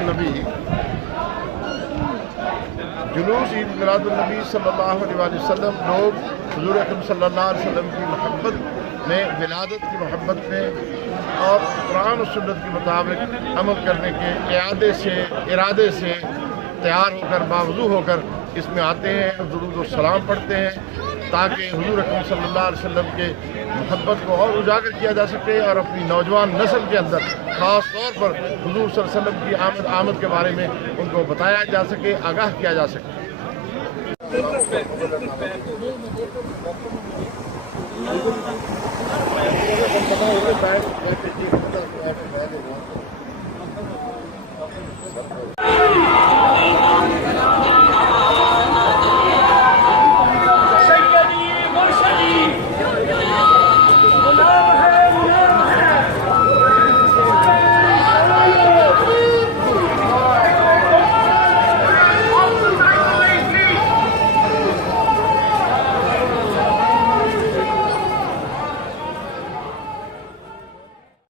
मिलादुन्नबी, जुलूस ईद मिलादुन्नबी सल्लल्लाहु अलैहि वसल्लम लोग हुज़ूर अकरम सल्लल्लाहु अलैहि वसल्लम की मोहब्बत में, विलादत की मोहब्बत में और कुरान और सुन्नत के मुताबिक अमल करने के इरादे से तैयार होकर, बावजू होकर इसमें आते हैं और दुरूद और सलाम पढ़ते हैं, ताकि हुज़ूर अकरम सल्लल्लाहु अलैहि वसल्लम के मोहब्बत को और उजागर किया जा सके और अपनी नौजवान नस्ल के अंदर ख़ास तौर पर हुज़ूर सल्लल्लाहु अलैहि वसल्लम की आमद के बारे में उनको बताया जा सके, आगाह किया जा सके।